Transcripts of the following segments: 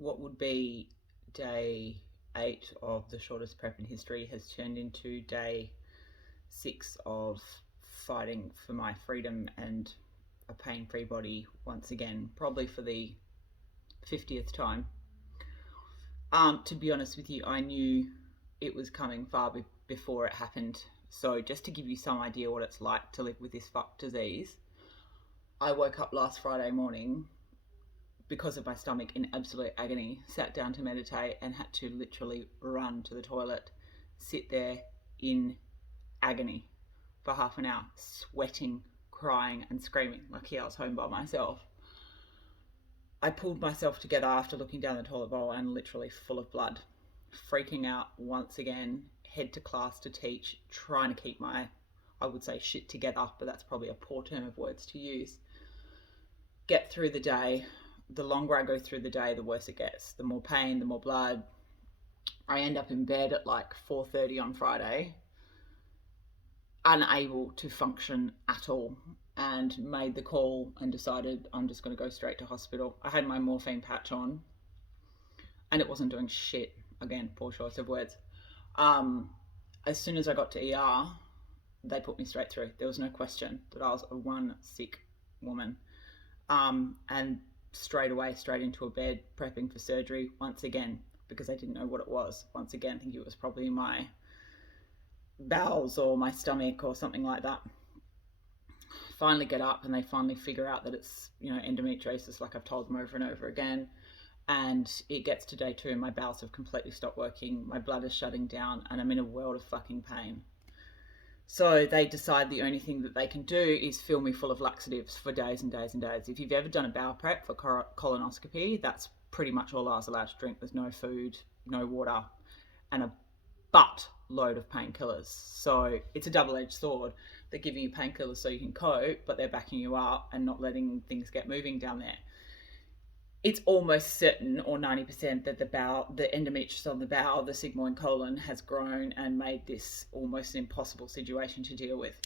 what would be day 8 of the shortest prep in history has turned into day 6 of fighting for my freedom and a pain-free body once again, probably for the 50th time. To be honest with you, I knew it was coming before it happened. So just to give you some idea what it's like to live with this fuck disease, I woke up last Friday morning because of my stomach in absolute agony, sat down to meditate and had to literally run to the toilet, sit there in agony for half an hour, sweating, crying and screaming like I was home by myself. I pulled myself together after looking down the toilet bowl and literally full of blood, freaking out once again, head to class to teach, trying to keep my, I would say, shit together, but that's probably a poor term of words to use. Get through the day. The longer I go through the day, the worse it gets. The more pain, the more blood. I end up in bed at like 4:30 on Friday, unable to function at all, and made the call and decided I'm just going to go straight to hospital. I had my morphine patch on and it wasn't doing shit. Again, poor choice of words. As soon as I got to ER, they put me straight through. There was no question that I was a one sick woman. And straight away, straight into a bed, prepping for surgery once again, because I didn't know what it was. Once again, I think it was probably my bowels or my stomach or something like that. Finally get up and they finally figure out that it's, endometriosis, like I've told them over and over again. And it gets to day 2 and my bowels have completely stopped working. My blood is shutting down and I'm in a world of fucking pain. So they decide the only thing that they can do is fill me full of laxatives for days and days and days. If you've ever done a bowel prep for colonoscopy, that's pretty much all I was allowed to drink. There's no food, no water, and a butt load of painkillers. So it's a double-edged sword. They're giving you painkillers so you can cope, but they're backing you up and not letting things get moving down there. It's almost certain, or 90%, that the endometrius on the bowel, the sigmoid colon, has grown and made this almost an impossible situation to deal with.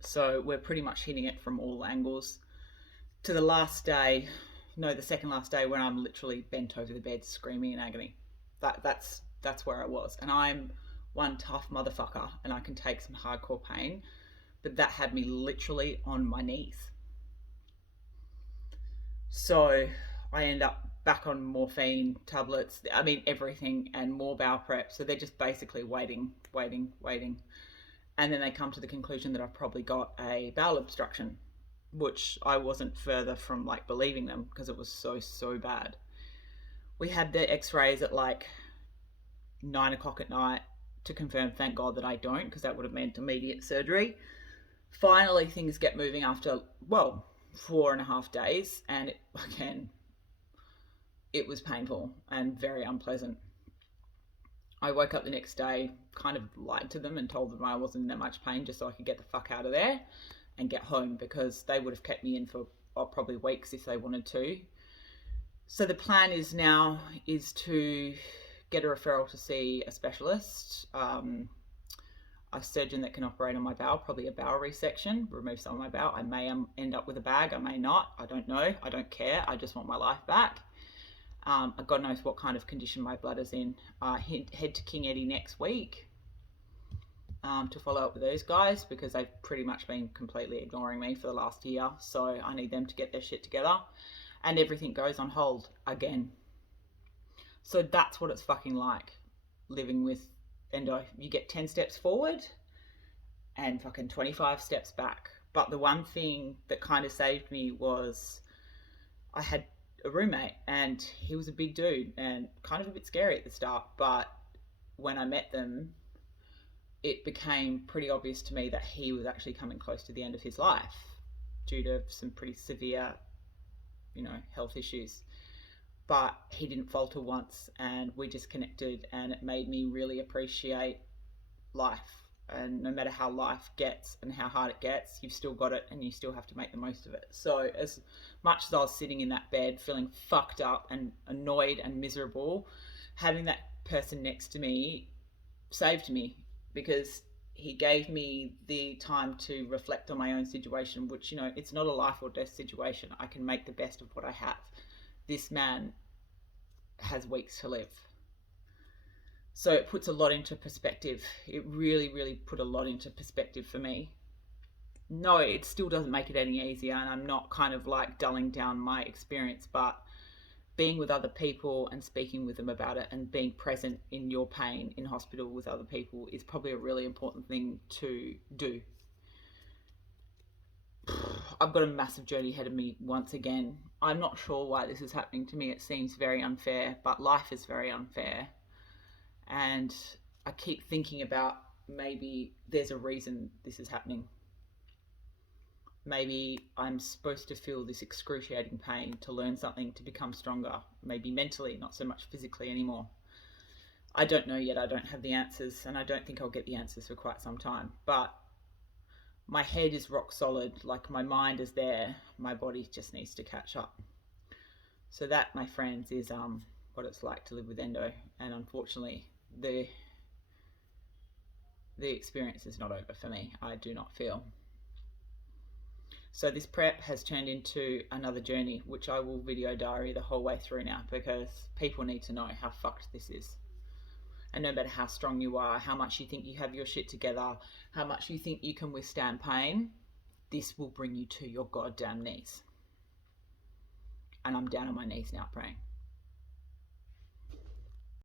So we're pretty much hitting it from all angles. To the second last day, when I'm literally bent over the bed screaming in agony. That's where I was. And I'm one tough motherfucker and I can take some hardcore pain, but that had me literally on my knees. So I end up back on morphine tablets, everything, and more bowel prep. So they're just basically waiting. And then they come to the conclusion that I've probably got a bowel obstruction, which I wasn't further from believing them because it was so bad. We had the x-rays at 9 o'clock at night to confirm, thank God, that I don't, because that would have meant immediate surgery. Finally, things get moving after, 4.5 days, and it was painful and very unpleasant. I woke up the next day, kind of lied to them and told them I wasn't in that much pain just so I could get the fuck out of there and get home, because they would have kept me in for probably weeks if they wanted to. So the plan is to get a referral to see a specialist, a surgeon that can operate on my bowel, probably a bowel resection, remove some of my bowel. I may end up with a bag, I may not, I don't know, I don't care, I just want my life back. God knows what kind of condition my blood is in. Head to King Eddie next week to follow up with those guys, because they've pretty much been completely ignoring me for the last year, so I need them to get their shit together, and everything goes on hold again. So that's what it's fucking like living with endo. You get 10 steps forward and fucking 25 steps back. But the one thing that kind of saved me was I had a roommate and he was a big dude and kind of a bit scary at the start, but when I met them, it became pretty obvious to me that he was actually coming close to the end of his life due to some pretty severe, health issues. But he didn't falter once, and we just connected, and it made me really appreciate life. And no matter how life gets and how hard it gets, you've still got it and you still have to make the most of it. So as much as I was sitting in that bed feeling fucked up and annoyed and miserable, having that person next to me saved me, because he gave me the time to reflect on my own situation, which, it's not a life or death situation. I can make the best of what I have. This man has weeks to live. So it puts a lot into perspective. It really, really put a lot into perspective for me. No, it still doesn't make it any easier, and I'm not kind of like dulling down my experience, but being with other people and speaking with them about it and being present in your pain in hospital with other people is probably a really important thing to do. I've got a massive journey ahead of me once again. I'm not sure why this is happening to me. It seems very unfair, but life is very unfair. And I keep thinking about maybe there's a reason this is happening. Maybe I'm supposed to feel this excruciating pain to learn something, to become stronger, maybe mentally, not so much physically anymore. I don't know yet. I don't have the answers, and I don't think I'll get the answers for quite some time. But my head is rock solid, like my mind is there. My body just needs to catch up. So that, my friends, is what it's like to live with endo. And unfortunately, the experience is not over for me. I do not feel. So this prep has turned into another journey, which I will video diary the whole way through now, because people need to know how fucked this is. And no matter how strong you are, how much you think you have your shit together, how much you think you can withstand pain, this will bring you to your goddamn knees. And I'm down on my knees now praying.